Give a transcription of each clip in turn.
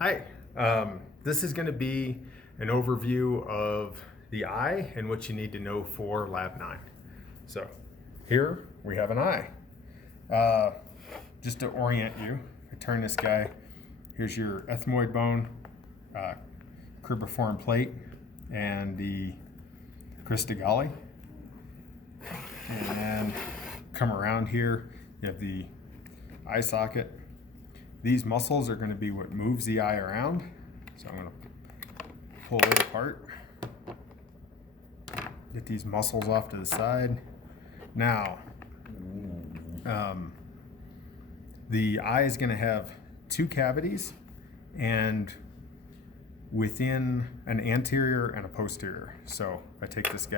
Hi, this is going to be an overview of the eye and what you need to know for Lab 9. So here we have an eye. Just to orient you, I turn this guy, here's your ethmoid bone, cribriform plate, and the crista galli. And then come around here, you have the eye socket. These muscles are going to be what moves the eye around. So I'm going to pull it apart. Get these muscles off to the side. Now, the eye is going to have two cavities, and within an anterior and a posterior. So if I take this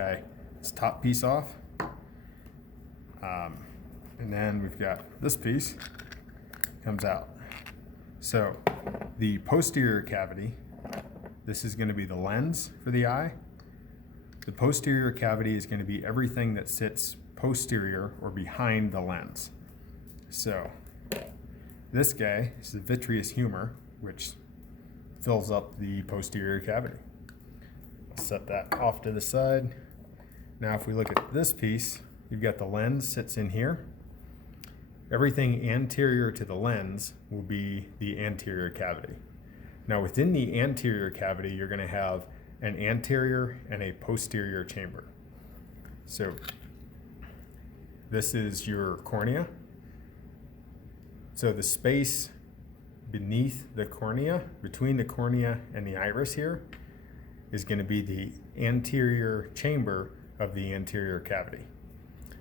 top piece off, and then we've got this piece comes out. So the posterior cavity, this is going to be the lens for the eye. The posterior cavity is going to be everything that sits posterior or behind the lens. So this guy is the vitreous humor, which fills up the posterior cavity. I'll set that off to the side. Now if we look at this piece, you've got the lens sits in here. Everything anterior to the lens will be the anterior cavity. Now within the anterior cavity, you're going to have an anterior and a posterior chamber. So this is your cornea. So the space beneath the cornea, between the cornea and the iris here, is going to be the anterior chamber of the anterior cavity.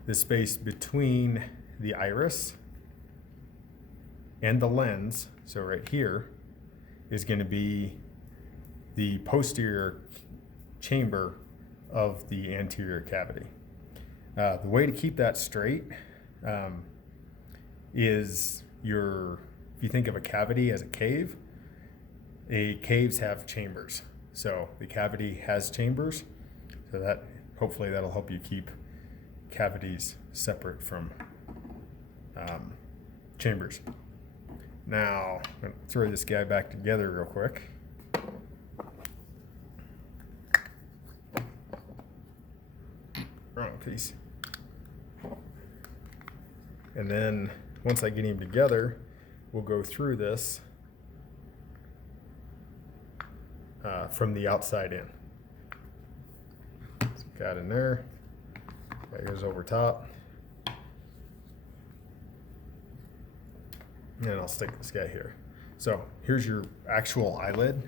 The space between the iris and the lens, so right here, is going to be the posterior chamber of the anterior cavity. The way to keep that straight is if you think of a cavity as a cave, caves have chambers. So the cavity has chambers, so that hopefully that'll help you keep cavities separate from chambers. Now, I'm going to throw this guy back together real quick. Wrong piece. And then once I get him together, we'll go through this from the outside in. So got in there. That goes over top. And I'll stick this guy here. So here's your actual eyelid.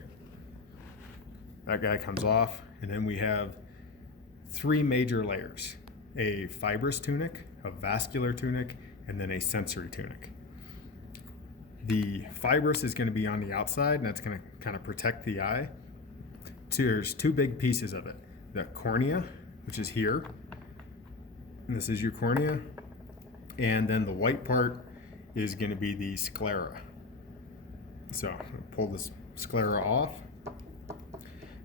That guy comes off, and then we have three major layers: a fibrous tunic, a vascular tunic, and then a sensory tunic. The fibrous is going to be on the outside, and that's going to kind of protect the eye. There's two big pieces of it: the cornea, which is here, and this is your cornea, and then the white part is going to be the sclera. So I'm going to pull this sclera off.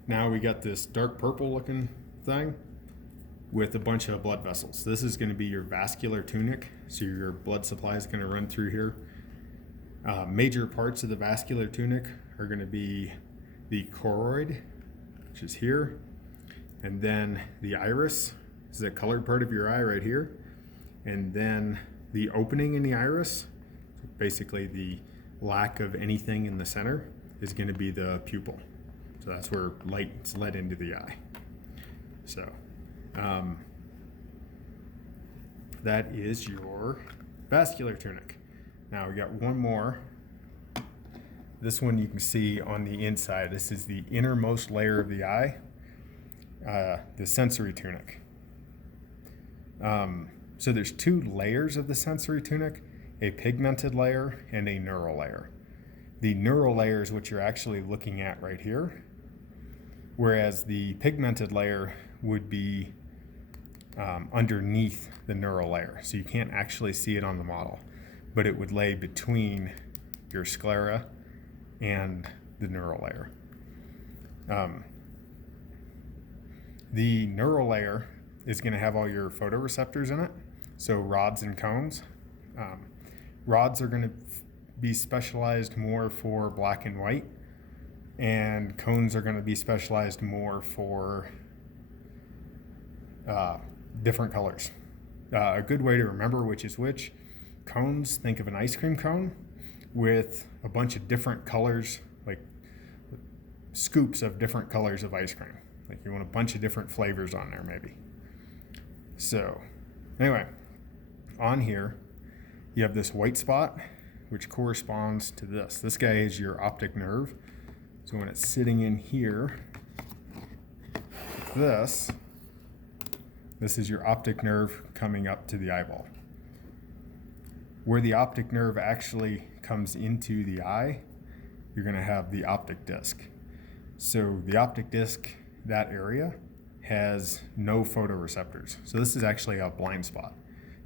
Now we got this dark purple looking thing with a bunch of blood vessels. This is going to be your vascular tunic, so your blood supply is going to run through here. Major parts of the vascular tunic are going to be the choroid, which is here, and then the iris is the colored part of your eye right here, and then the opening in the iris, basically the lack of anything in the center, is going to be the pupil. So that's where light's let into the eye. So that is your vascular tunic. Now we got one more. This one you can see on the inside. This is the innermost layer of the eye, the sensory tunic. So there's two layers of the sensory tunic: a pigmented layer and a neural layer. The neural layer is what you're actually looking at right here, whereas the pigmented layer would be underneath the neural layer. So you can't actually see it on the model, but it would lay between your sclera and the neural layer. The neural layer is going to have all your photoreceptors in it, so rods and cones. Rods are going to be specialized more for black and white. and cones are going to be specialized more for different colors. A good way to remember which is which: cones, think of an ice cream cone with a bunch of different colors, like scoops of different colors of ice cream. Like you want a bunch of different flavors on there maybe. So anyway, on here you have this white spot which corresponds to this. This guy is your optic nerve. So when it's sitting in here, this is your optic nerve coming up to the eyeball. Where the optic nerve actually comes into the eye, you're going to have the optic disc. So the optic disc, that area, has no photoreceptors. So this is actually a blind spot.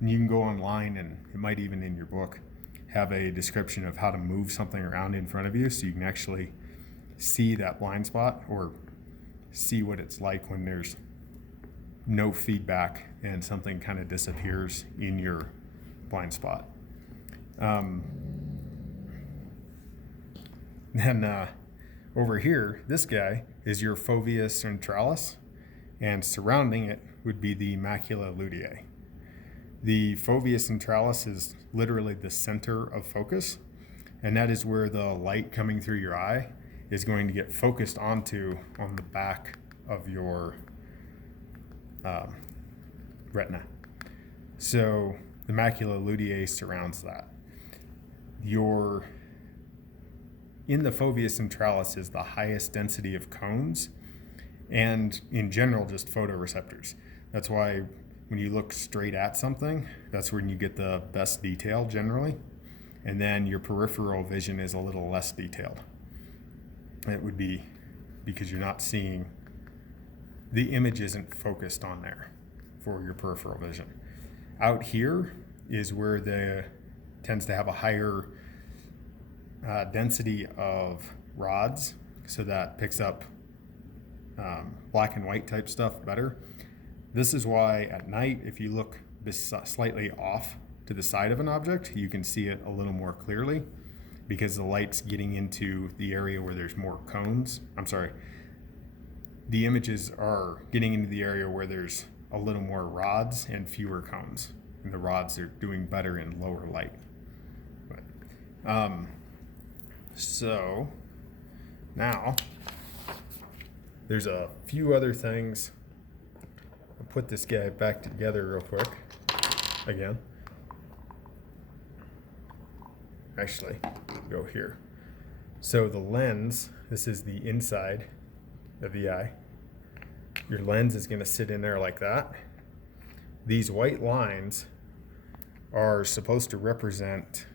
And you can go online, and it might even in your book have a description of how to move something around in front of you so you can actually see that blind spot or see what it's like when there's no feedback and something kind of disappears in your blind spot. Then over here, this guy is your fovea centralis, and surrounding it would be the macula lutea. The fovea centralis is literally the center of focus, and that is where the light coming through your eye is going to get focused onto on the back of your retina. So the macula lutea surrounds that. In the fovea centralis is the highest density of cones and in general just photoreceptors. That's why when you look straight at something, that's when you get the best detail generally. And then your peripheral vision is a little less detailed. It would be because you're not seeing, the image isn't focused on there for your peripheral vision. Out here is where tends to have a higher density of rods, so that picks up black and white type stuff better. This is why at night, if you look slightly off to the side of an object, you can see it a little more clearly because the light's getting into the area where there's more cones. The images are getting into the area where there's a little more rods and fewer cones, and the rods are doing better in lower light. So now there's a few other things. I'll put this guy back together real quick again. Actually, go here. So the lens, this is the inside of the eye. Your lens is going to sit in there like that. These white lines are supposed to represent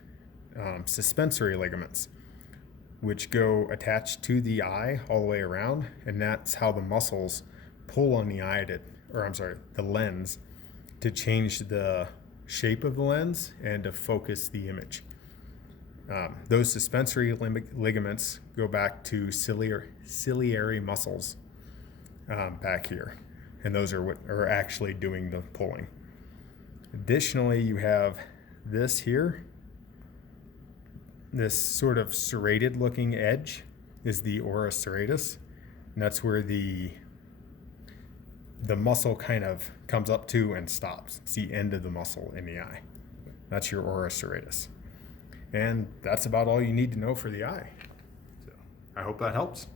suspensory ligaments, which go attached to the eye all the way around, and that's how the muscles pull on the the lens to change the shape of the lens and to focus the image. Those suspensory ligaments go back to ciliary muscles back here, and those are what are actually doing the pulling. Additionally, you have this here. This sort of serrated looking edge is the ora serratus, and that's where the muscle kind of comes up to and stops. It's the end of the muscle in the eye. That's your ora serratus. And that's about all you need to know for the eye. So I hope that helps.